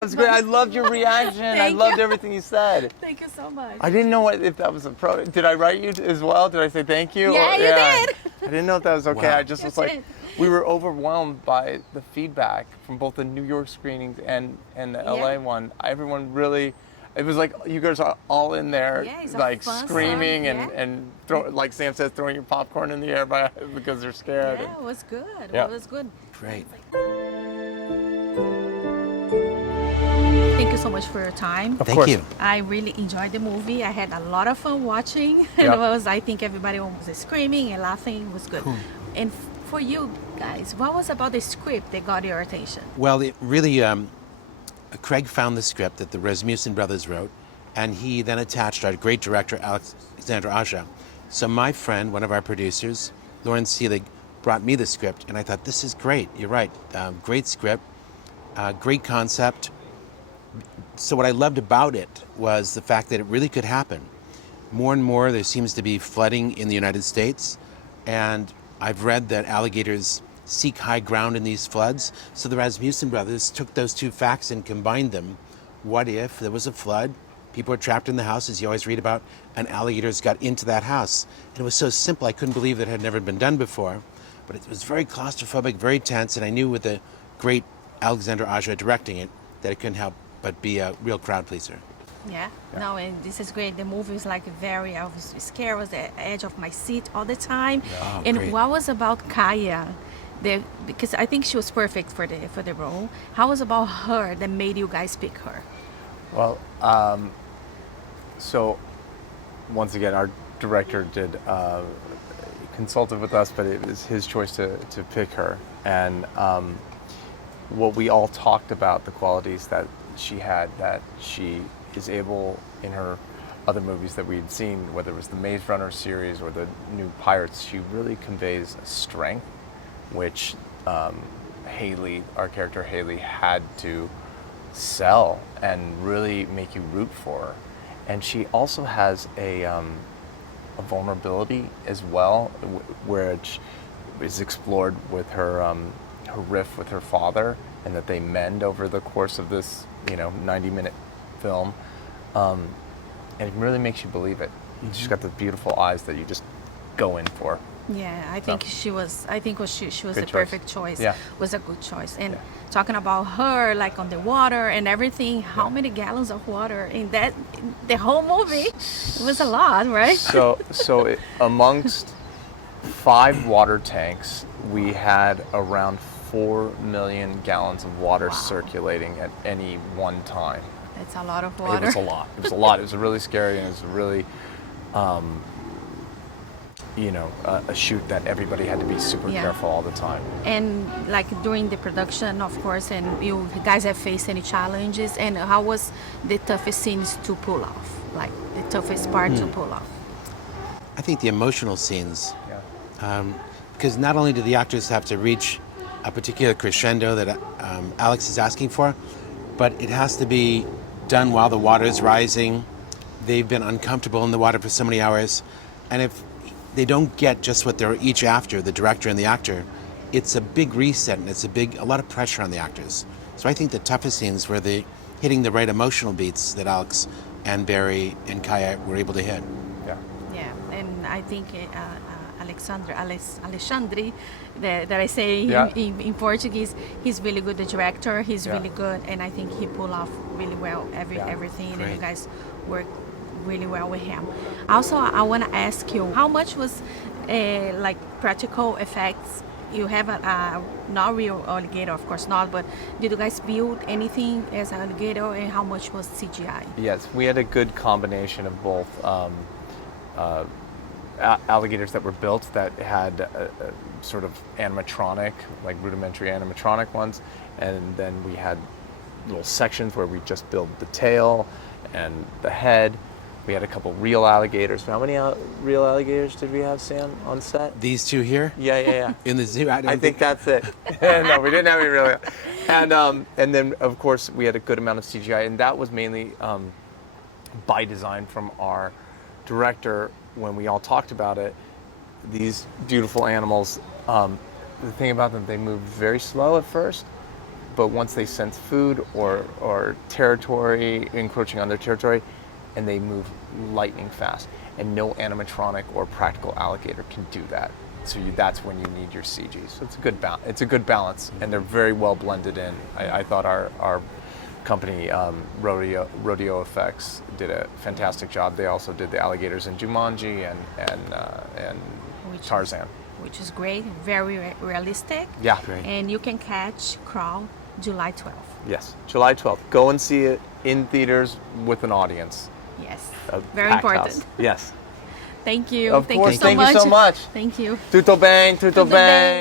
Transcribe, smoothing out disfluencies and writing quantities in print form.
That's great. I loved your reaction. I loved everything you said. Thank you so much. I didn't know if that was a pro. Did I write you as well? Did I say thank you? Yeah, you did. I didn't know if that was okay. Wow. I just You was like, did. we were overwhelmed by the feedback from both the New York screenings and the LA one. Everyone really, it was like you guys are all in there, Yeah, it's a like fun screaming song, yeah. and like Sam says, throwing your popcorn in the air because they're scared. Yeah, it was good. Yeah. It was good. Great. Thank you so much for your time. Of Thank course. you. I really enjoyed the movie. I had a lot of fun watching. Yeah. I think everybody was screaming and laughing. It was good. Cool. And for you guys, what was about the script that got your attention? Well, it really, Craig found the script that the Rasmussen brothers wrote, and he then attached our great director, Alexandra Aja. So my friend, one of our producers, Lauren Seelig, brought me the script, and I thought, this is great. You're right. Great script, great concept. So what I loved about it was the fact that it really could happen. More and more, there seems to be flooding in the United States, and I've read that alligators seek high ground in these floods. So the Rasmussen brothers took those two facts and combined them. What if there was a flood, people were trapped in the house, as you always read about, and alligators got into that house? And it was so simple, I couldn't believe that it had never been done before. But it was very claustrophobic, very tense, and I knew with the great Alexandra Aja directing it that it couldn't help but be a real crowd pleaser. Yeah. No, and this is great. The movie is like I was scared, I was at the edge of my seat all the time. Oh, and great. what was about Kaya? Because I think she was perfect for the role. How was about her that made you guys pick her? Well, so once again, our director did consulted with us, but it was his choice to pick her. And what we all talked about, the qualities that she had, that she is able in her other movies that we'd seen, whether it was the Maze Runner series or the new Pirates, she really conveys a strength, which Haley, our character Haley, had to sell and really make you root for her. And she also has a vulnerability as well, which is explored with her her riff with her father, and that they mend over the course of this 90-minute film, and it really makes you believe it. She's got the beautiful eyes that you just go in for. Yeah, I think she was. I think she was Good the choice. perfect choice. Yeah. Was a good choice. And Yeah. talking about her, like on the water and everything, how many gallons of water in the whole movie? It was a lot, right? Amongst 5 water tanks, we had around 4 million gallons of water circulating at any one time. That's a lot of water. It was a lot. It was a lot. It was really scary, and it was really, a shoot that everybody had to be super Yeah. careful all the time. And like during the production, of course, and you guys have faced any challenges, and how was the toughest scenes to pull off? Like the toughest part to pull off? I think the emotional scenes, Yeah. because not only do the actors have to reach a particular crescendo that Alex is asking for, but it has to be done while the water is rising. They've been uncomfortable in the water for so many hours, and if they don't get just what they're each after, the director and the actor, it's a big reset, and it's a lot of pressure on the actors. So I think the toughest scenes were hitting the right emotional beats that Alex and Barry and Kaya were able to hit. Yeah. Yeah, and I think Alexandre, that I say Yeah. in Portuguese, he's really good. The director, he's Yeah. really good, and I think he pulled off really well everything, and you Great. guys worked really well with him. Also, I want to ask you, how much was like practical effects? You have a not real alligator, of course not, but did you guys build anything as an alligator, and how much was CGI? Yes, we had a good combination of both alligators that were built that had a sort of animatronic, like rudimentary animatronic ones, and then we had little sections where we just built the tail and the head. We had a couple real alligators. How many real alligators did we have, Sam, on set? These two here Yeah. in the zoo, I think that's it. No, we didn't have any really. And then, of course, we had a good amount of CGI, and that was mainly by design from our director. When we all talked about it, these beautiful animals, the thing about them, they moved very slow at first, but once they sense food or territory encroaching on their territory, and they move lightning fast, and no animatronic or practical alligator can do that. So that's when you need your CG. So it's a good balance, and they're very well blended in. I thought our company, Rodeo Effects, did a fantastic job. They also did the alligators in Jumanji and Tarzan. Which is great, very realistic. Yeah. Great. And you can catch Crawl July 12th. Yes, July 12th. Go and see it in theaters with an audience. Yes, A very packed important. house. Yes. Thank you. Of Thank course. you so Thank much. you so much. Thank you. Tutto bene, tutto Tutto bene. bene.